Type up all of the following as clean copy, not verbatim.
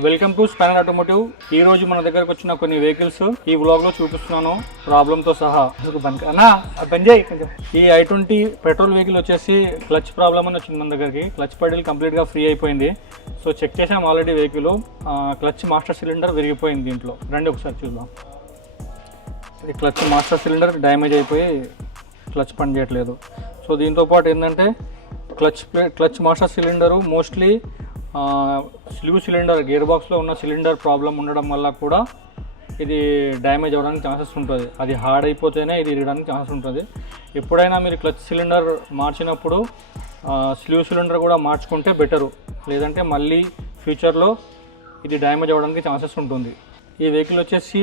Welcome to spanner automotive. ఈ రోజు మన దగ్గరకు వచ్చిన కొన్ని వెహికల్స్ ఈ వ్లాగ్ లో చూపిస్తున్నాను ప్రాబ్లమ్ తో సహా. ఈ i20 పెట్రోల్ వెహికల్ వచ్చేసి క్లచ్ ప్రాబ్లమ్ అని వచ్చింది మన దగ్గరికి. క్లచ్ పెడల్ కంప్లీట్ గా ఫ్రీ అయిపోయింది. సో చెక్ చేసాం already vehicle. Clutch master cylinder విరిగిపోయింది. దీంట్లో రండి ఒకసారి చూద్దాం. ఈ క్లచ్ మాస్టర్ సిలిండర్ డ్యామేజ్ అయిపోయి క్లచ్ పని చేయట్లేదు. సో దీంతో పాటు ఏంటంటే clutch master cylinder mostly sleeve cylinder gear బాక్స్లో ఉన్న సిలిండర్ ప్రాబ్లం ఉండడం వల్ల కూడా ఇది డ్యామేజ్ అవ్వడానికి ఛాన్సెస్ ఉంటుంది. అది హార్డ్ అయిపోతేనే ఇది ఇరగడానికి ఛాన్సెస్ ఉంటుంది. ఎప్పుడైనా మీరు క్లచ్ సిలిండర్ మార్చినప్పుడు స్లీవ్ సిలిండర్ కూడా మార్చుకుంటే బెటరు. లేదంటే మళ్ళీ ఫ్యూచర్లో ఇది డ్యామేజ్ అవ్వడానికి ఛాన్సెస్ ఉంటుంది. ఈ వెహికల్ వచ్చేసి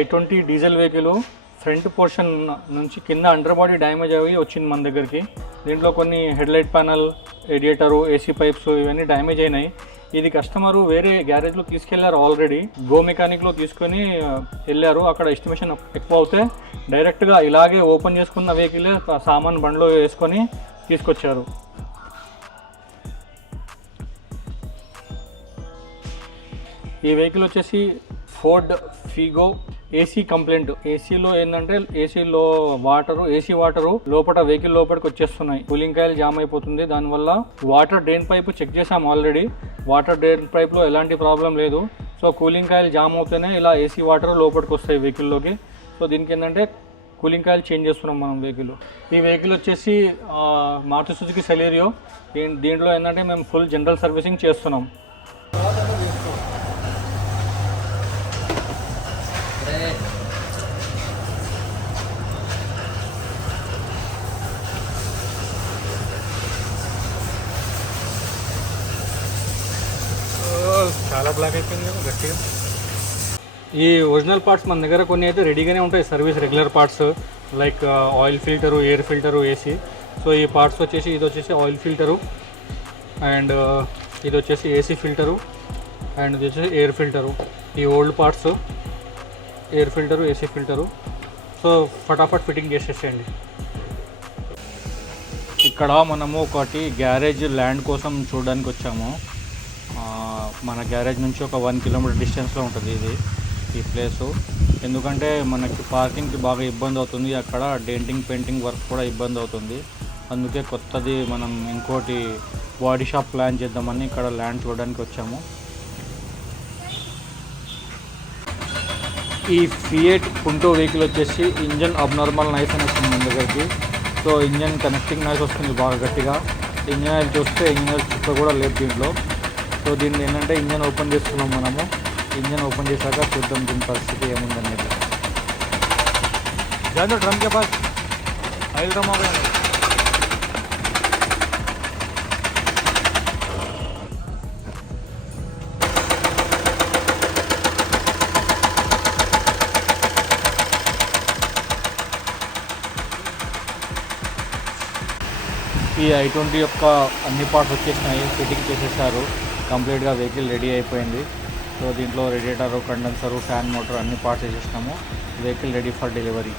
i20 diesel vehicle. Front portion నుంచి కింద అండర్ బాడీ డ్యామేజ్ అయ్యి వచ్చింది మన దగ్గరికి. దీంట్లో కొన్ని headlight panel, radiator, AC pipes ఇవన్నీ డ్యామేజ్ అయినాయి. ఇది కస్టమరు వేరే గ్యారేజ్లో తీసుకెళ్లారు. ఆల్రెడీ గో మెకానిక్లో తీసుకొని వెళ్ళారు. అక్కడ ఎస్టిమేషన్ ఎక్కువ అవుతే డైరెక్ట్గా ఇలాగే ఓపెన్ చేసుకున్న వెహికల్ సామాన్ బండ్లో వేసుకొని తీసుకొచ్చారు. ఈ వెహికల్ వచ్చేసి ఫోర్డ్ ఫీగో ఏసీ కంప్లైంట్. ఏసీలో ఏంటంటే ఏసీలో ఏసీ వాటరు లోపల వెహికల్ లోపలికి వచ్చేస్తున్నాయి. కూలింగ్ కాయిల్ జామ్ అయిపోతుంది. దానివల్ల వాటర్ డ్రైన్ పైప్ చెక్ చేసాం ఆల్రెడీ. వాటర్ డ్రైన్ పైప్లో ఎలాంటి ప్రాబ్లం లేదు. సో కూలింగ్ కాయిల్ జామ్ అవుతేనే ఇలా ఏసీ వాటర్ లోపలికి వస్తాయి వెహికల్లోకి. సో దీనికి ఏంటంటే కూలింగ్ కాయిల్ చేంజ్ చేస్తున్నాం మనం వెహికల్. ఈ వెహికల్ వచ్చేసి మారుతి సుజుకి సెలెరియో. దీంట్లో ఏంటంటే మేము ఫుల్ జనరల్ సర్వీసింగ్ చేస్తున్నాం. చాలా బ్లాక్ అయిపోయింది గట్టిగా. ఈ ఒరిజినల్ పార్ట్స్ మన దగ్గర కొన్ని అయితే రెడీగానే ఉంటాయి. Service regular parts like oil filter, air filter, AC. So ఈ పార్ట్స్ వచ్చేసి ఇది వచ్చేసి ఆయిల్ ఫిల్టరు, అండ్ ఇది వచ్చేసి ఏసీ ఫిల్టరు, అండ్ ఇది వచ్చేసి ఎయిర్ ఫిల్టరు. ఈ old parts air filter, AC filter. So ఫటాఫట్ ఫిట్టింగ్ చేసేసేయండి. ఇక్కడ మనము ఒకటి గ్యారేజ్ ల్యాండ్ కోసం చూడడానికి వచ్చాము. మన గ్యారేజ్ నుంచి ఒక 1 కిలోమీటర్ డిస్టెన్స్లో ఉంటుంది ఈ ప్లేసు. ఎందుకంటే మనకి పార్కింగ్కి బాగా ఇబ్బంది అవుతుంది. అక్కడ డెంటింగ్ పెయింటింగ్ వర్క్ కూడా ఇబ్బంది అవుతుంది. అందుకే కొత్తది మనం ఇంకోటి బాడీ షాప్ ప్లాన్ చేద్దామని ఇక్కడ ల్యాండ్ చూడడానికి వచ్చాము. ఈ ఫియట్ పుంటో వెహికల్ వచ్చేసి ఇంజన్ అబ్నార్మల్ నాయిస్ అని వస్తుంది మన దగ్గరికి. సో ఇంజన్ కనెక్టింగ్ నాయిస్ వస్తుంది బాగా గట్టిగా. ఇంజన్ ఆయిల్ చూస్తే ఇంజన్ ఆయిల్ చుక్క కూడా లేదు దీంట్లో. సో దీన్ని ఏంటంటే ఇంజన్ ఓపెన్ చేస్తున్నాం మనము. ఇంజన్ ఓపెన్ చేశాక చూద్దాం దీని పరిస్థితి ఏముందనేది. జాదో డ్రమ్ కే పాస్ ఆయిల్ డ్రమ్ ఆ ఈ i20 యొక్క అన్ని పార్ట్స్ వచ్చేసినాయి. ఫిట్టింగ్ చేసేసారు. కంప్లీట్గా వెహికల్ రెడీ అయిపోయింది. సో దీంట్లో రేడియేటరు, కండెన్సరు, ఫ్యాన్ మోటార్ అన్ని పార్ట్స్ వేసేసినాము. Vehicle ready for delivery.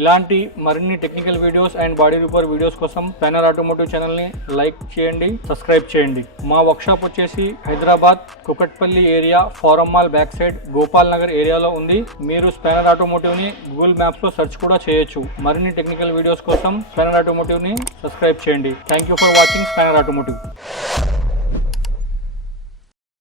ఇలాంటి మరిన్ని technical videos and body repair videos కోసం స్పానర్ ఆటోమోటివ్ ఛానల్ని లైక్ చేయండి, సబ్స్క్రైబ్ చేయండి. మా వర్క్షాప్ వచ్చేసి Hyderabad Kukatpally area, Forum Mall back side, Gopal Nagar ఏరియాలో ఉంది. మీరు స్పానర్ ఆటోమోటివ్ని గూగుల్ మ్యాప్స్లో సెర్చ్ కూడా చేయొచ్చు. మరిన్ని టెక్నికల్ వీడియోస్ కోసం స్పానర్ ఆటోమోటివ్ని సబ్స్క్రైబ్ చేయండి. Thank you for watching spanner automotive.